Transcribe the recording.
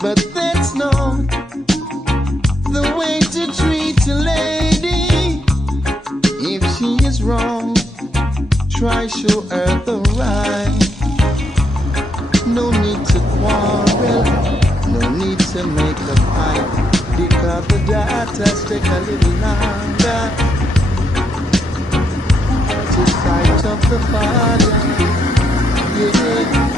But that's not the way to treat a lady. If she is wrong, try show her the right. No need to quarrel, no need to make a fight, because the daughters take a little longer to sight of the father. Yeah.